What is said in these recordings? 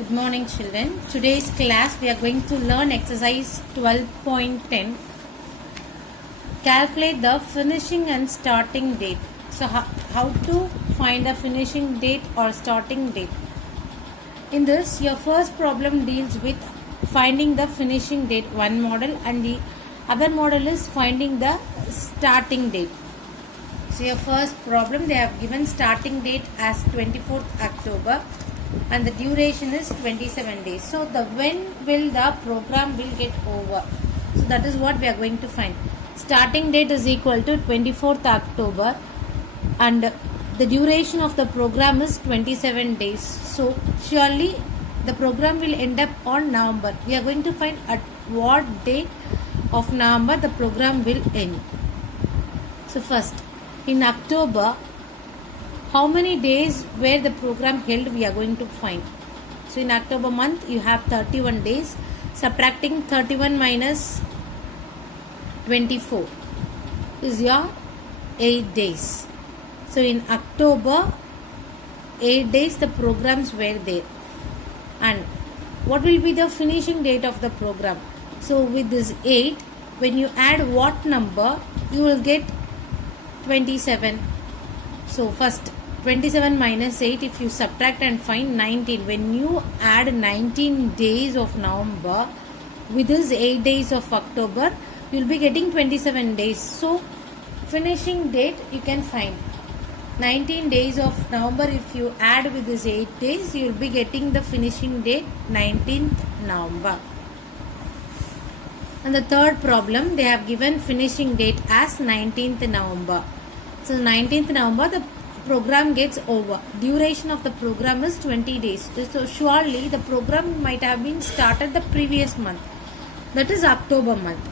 Good morning children. Today's class we are going to learn exercise 12.10. Calculate the finishing and starting date. So how to find the finishing date or starting date. In this your first problem deals with finding the finishing date, one model, and the other model is finding the starting date. So your first problem, they have given starting date as 24th October and the duration is 27 days. So the when will the program will get over? So that is what we are going to find. Starting date is equal to 24th October and the duration of the program is 27 days. So surely the program will end up on November. We are going to find at what date of November the program will end. So first, in October, how many days where the program held we are going to find. So in October month you have 31 days. Subtracting 31 minus 24 is your 8 days. So in October 8 days the programs were there. And what will be the finishing date of the program? So with this 8, when you add what number, you will get 27. So first 27 minus 8, if you subtract and find 19, when you add 19 days of November with this 8 days of October, you will be getting 27 days. So finishing date you can find 19 days of November. If you add with this 8 days, you will be getting the finishing date 19th November. And the third problem, they have given finishing date as 19th November. So 19th November the program gets over. Duration of the program is 20 days. So surely the program might have been started the previous month. That is October month.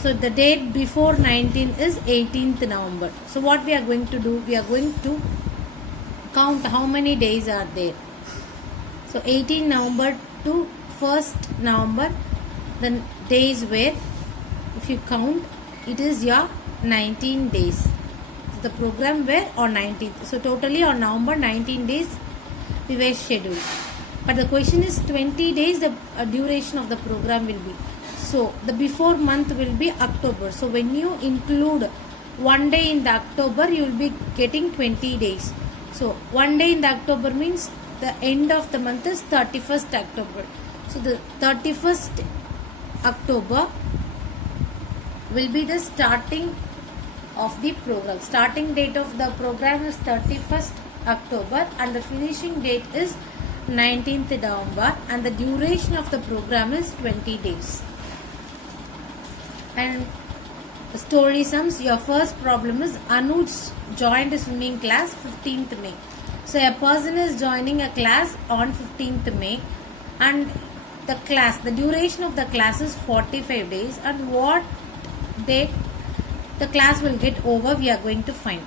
So the date before 19 is 18th November. So what we are going to do? We are going to count how many days are there. So 18 November to 1st November, the days where if you count it is your 19 days. The program were on 19th. So totally on November 19 days we were scheduled. But the question is 20 days the duration of the program will be. So the before month will be October. So when you include one day in the October, you will be getting 20 days. So one day in the October means the end of the month is 31st October. So the 31st October will be the starting of the program. Starting date of the program is 31st October and the finishing date is 19th November and the duration of the program is 20 days. And the story sums, your first problem is Anuj joined a swimming class 15th May. So a person is joining a class on 15th May and the duration of the class is 45 days and what date the class will get over we are going to find.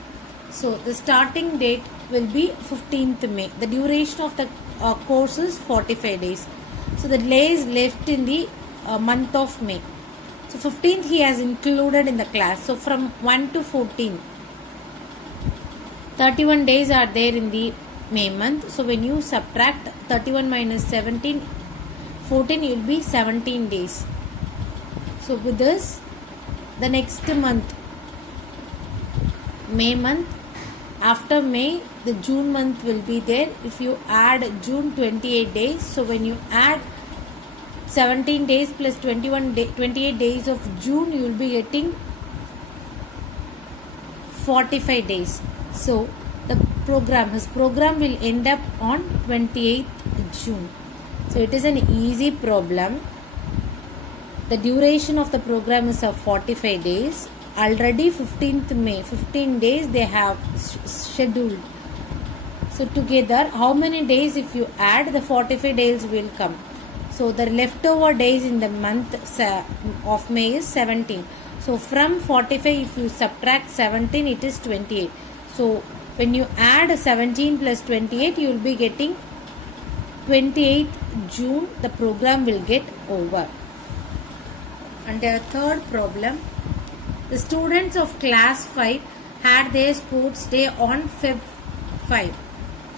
So the starting date will be 15th May. The duration of the course is 45 days. So the delay is left in the month of May. So 15th he has included in the class. So from 1 to 14, 31 days are there in the May month. So when you subtract 31 minus 17, 14, it will be 17 days. So with this, the next month, May month, after May, the June month will be there. If you add June, 28 days. So when you add 17 days plus 28 days of June, you will be getting 45 days. So his program will end up on 28th June. So it is an easy problem. The duration of the program is of 45 days. Already 15th May, 15 days they have scheduled. So together, how many days if you add, the 45 days will come. So the leftover days in the month of May is 17. So from 45, if you subtract 17, it is 28. So when you add 17 plus 28, you will be getting 28th June, the program will get over. And the third problem, the students of class 5 had their sports day on Feb 5.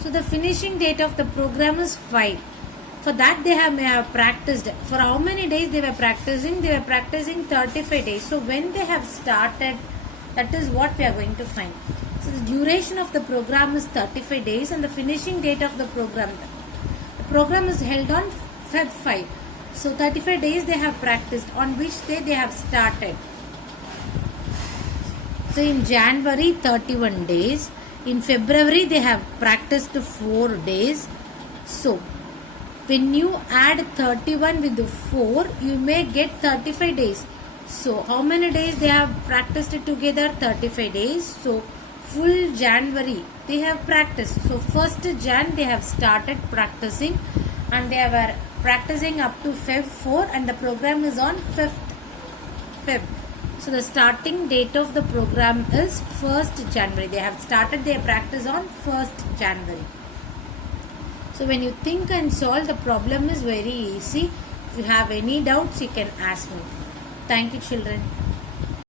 So the finishing date of the program is 5. For that may have practiced. For how many days they were practicing? They were practicing 35 days. So when they have started, that is what we are going to find. So the duration of the program is 35 days and the finishing date of the program. The program is held on Feb 5. So 35 days they have practiced. On which day they have started? So in January 31 days. In February they have practiced 4 days. So when you add 31 with the 4, you may get 35 days. So how many days they have practiced it together? 35 days. So full January they have practiced. So 1st Jan they have started practicing and they were practicing up to Feb 4 and the program is on 5th Feb. So the starting date of the program is 1st January. They have started their practice on 1st January. So when you think and solve, the problem is very easy. If you have any doubts, you can ask me. Thank you, children.